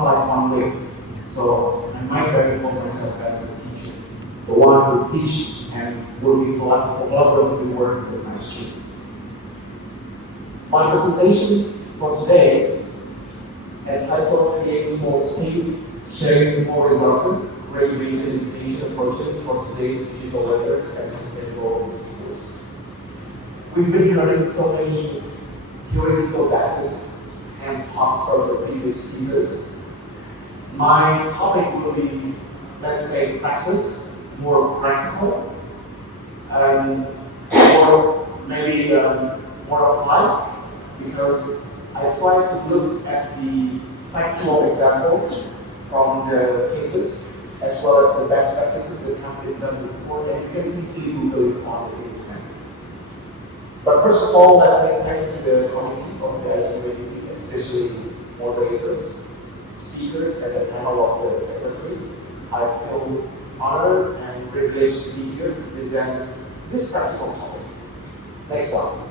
sounds like one way. So I might very call myself as a teacher, the one who teach and will be collaboratively working with my students. My presentation for today is entitled Creating More Space, Sharing More Resources, Regulated Education Approaches for Today's Digital Learners and Sustainable Schools. We've been hearing so many theoretical classes and talks from the previous speakers. My topic will be, let's say, praxis, more practical, or maybe more applied, because I try to look at the factual examples from the cases, as well as the best practices that have been done before, and you can easily Google it on the internet. But first of all, let me thank to the committee of the STABN, especially moderators, speakers, and the panel of the secretary. I feel honored and privileged to be here to present this practical topic. Next one.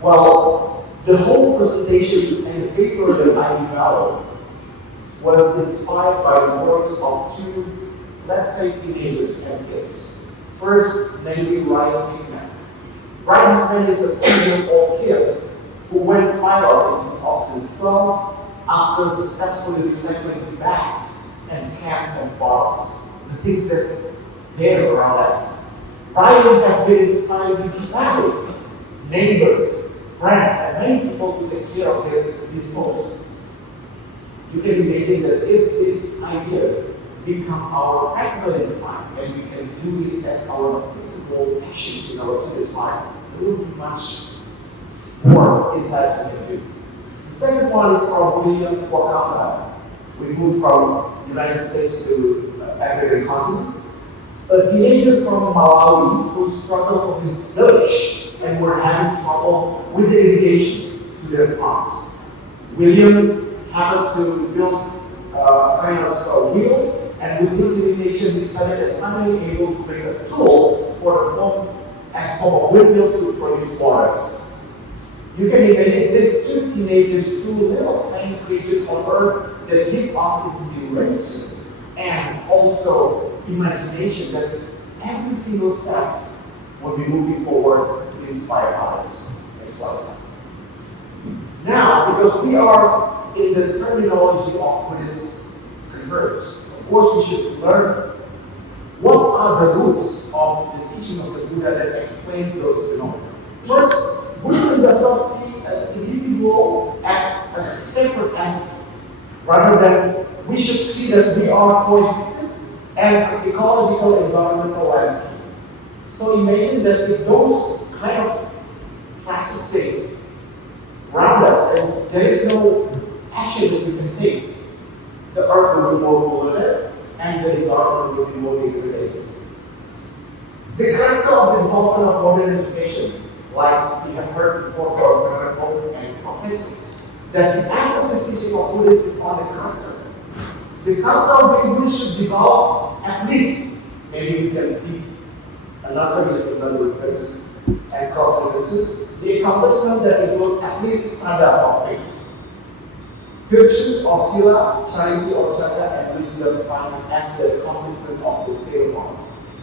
Well, the whole presentations and the paper that I developed was inspired by the works of two, let's say, teenagers and kids. First, namely Ryan Hickman. Ryan Hickman is a 2-year-old kid who went viral in 2012 after successfully recycling bags and cans and bottles, the things that they're around us. Ryan has been inspiring his family, neighbors, friends, and many people to take care of their disposals. You can imagine that if this idea become our practical insight and we can do it as our practical actions in our today's life, there will be much more insights we can do. The second one is from William Wakanda. We moved from the United States to African continents. A teenager from Malawi who struggled for his village and were having trouble with the irrigation to their farms. William happened to build a kind of wheel, and with this limitation, he started at finally able to create a tool for the form as form of windmill to produce waters. You can imagine these two teenagers, two little tiny creatures on earth that give us inspiration and also imagination that every single step will be moving forward to inspire others. Next slide. Now, because we are in the terminology of Buddhist converts, of course we should learn what are the roots of the teaching of the Buddha that explain those phenomena. First, Buddhism does not see an individual as a separate entity. Rather than, we should see that we are coexistence and ecological environmental landscape. So imagine that if those kind of praxis stay around us and there is no action that we can take, the earth will be more polluted and the environment will be more degraded. The character of the development of modern education, like we have heard before from Ketua and professors, that the emphasis teaching of Buddhists is on the character. The character of the Buddhist should develop at least, maybe we can be another little references and cross references, the accomplishment that it will at least stand up of faith. Virtues of sila, charity or chanda, and wisdom defined as the accomplishment of the state of mind.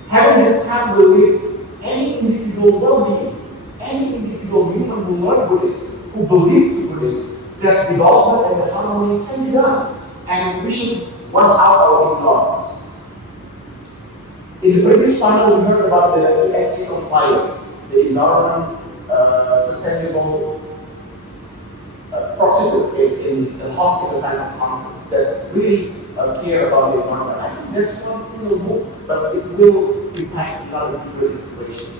Having this path will lead any individual well-being, any individual human who learn Buddhism, who believe in Buddhism, that development and harmony can be done, and we should wash out our ignorance. In the previous panel, we heard about the ESG compliance, the environment sustainable procedure in the hospital kind of conference that really care about the environment. I think that's one single move, but it will impact a lot of people situations.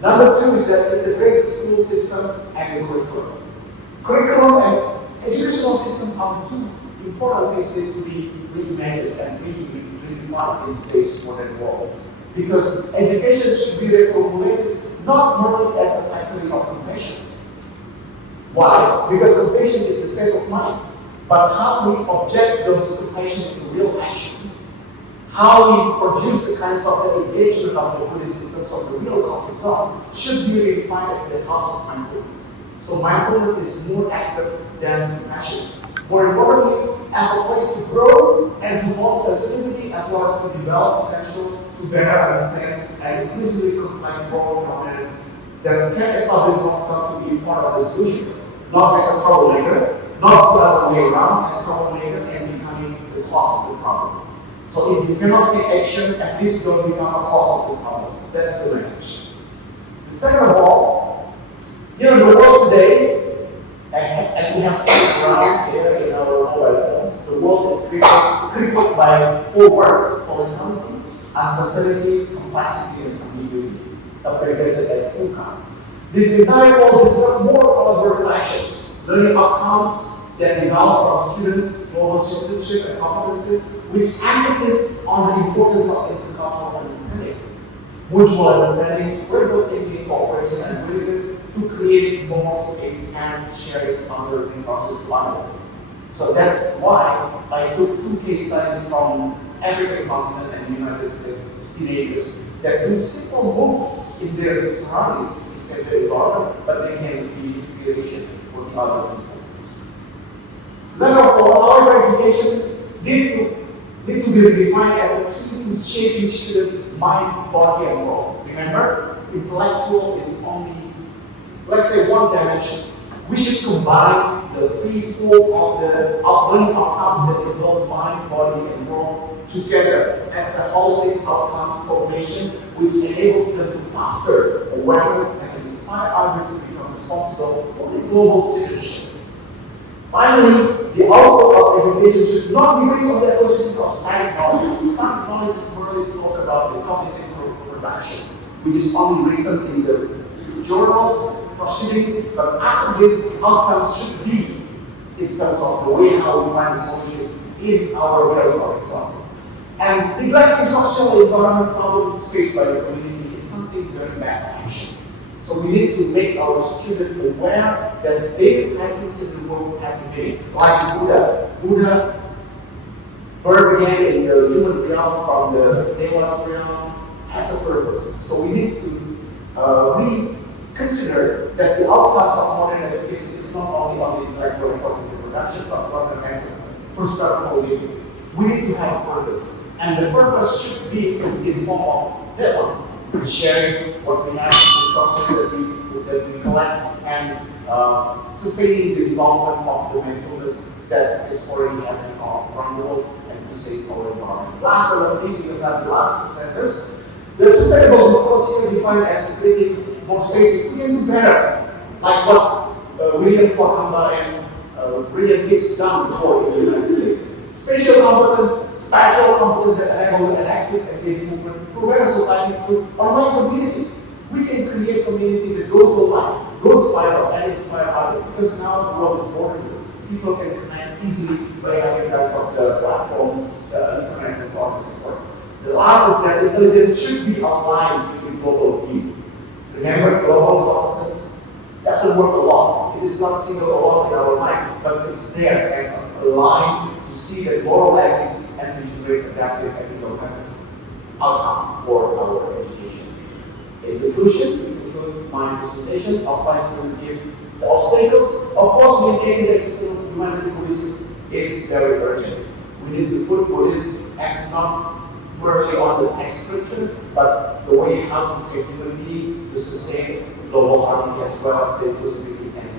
Number two is that integrate the school system and the curriculum. Curriculum and educational system are two important things that to be reimagined and redefined in today's modern world. Because education should be reformulated not merely as a factory of compassion. Why? Because compassion is the state of mind. But how we object those compassion into real action, how we produce the kinds of engagement of the Buddhists in terms of the real concern should be redefined as the house of mindfulness. So mindfulness is more active than essential to better understand and increasingly comply moral governance that can establish oneself to be part of the solution, not as a troublemaker, not the other way around, as a troublemaker and becoming the cause of the problem. So if you cannot take action, at least don't become a cause of the problems. That's the message. The second of all, the world today, and as we have seen around here in our mobile phones, the world is crippled by four words: volatility, uncertainty, complexity, and ambiguity, abbreviated as UCAN. This entire world deserves more collaborative actions, learning outcomes that develop from students, global citizenship, and competencies, which emphasis on the importance of intercultural understanding, mutual understanding, critical thinking, cooperation, and willingness to create more space and sharing other resources to others. So that's why I took two case studies from African continent and the United States teenagers that do simple move in their surroundings to save the environment, but they can be inspiration for the other people. Number four, our education need to be defined as a key to shaping students' mind, body, and world. Remember, intellectual is only, let's say, one dimension. We should combine the threefold of the learning outcomes that involve mind, body, and world together as a holistic outcomes formation, which enables them to foster awareness and inspire others to become responsible for the global citizenship. Finally, the output of education should not be based on the acquisition of static knowledge. Static knowledge is merely talk about the cognitive production, which is only written in the journals, proceedings, but after this, the outcomes should be in terms of the way how we find the solution in our real world example. And neglecting social environment problems faced by the community is something very bad action. So we need to make our students aware that their presence in the world has a meaning. Like Buddha. Buddha birth again in the human realm from the Deva's realm has a purpose. So we need to reconsider that the outcomes of modern education is not only on the intellectual and cognitive production, but rather as a personal living. We need to have a purpose. And the purpose should be in the form of network. Sharing what we have, resources that we collect, and sustaining the development of the mindfulness that is already happening around the world and to save our environment. Last but not least, because I'm the last presenters, the sustainable discourse here defined as creating more space. We can do better, like what William Kwahamba and William Gibbs done before in the United States. Spatial competence, spatial competence that enable an active engaged movement to better society through online community. We can create community that goes online, goes viral, and inspire others. Because now the world is borderless. People can connect easily by having kinds of the platform, the internet, and so on and so forth. The last is that intelligence should be aligned with the global view. Remember, global competence doesn't work alone. It is not single alone in our mind, but it's there as a line to see the moral ethics and to generate adaptive and innovative outcome for our education. In conclusion, we conclude my presentation. I'll try to give the obstacles. Of course, maintaining the existing humanity Buddhism is very urgent. We need to put Buddhism as not merely on the text scripture, but the way how to save human being, to sustain global harmony as well as the inclusivity and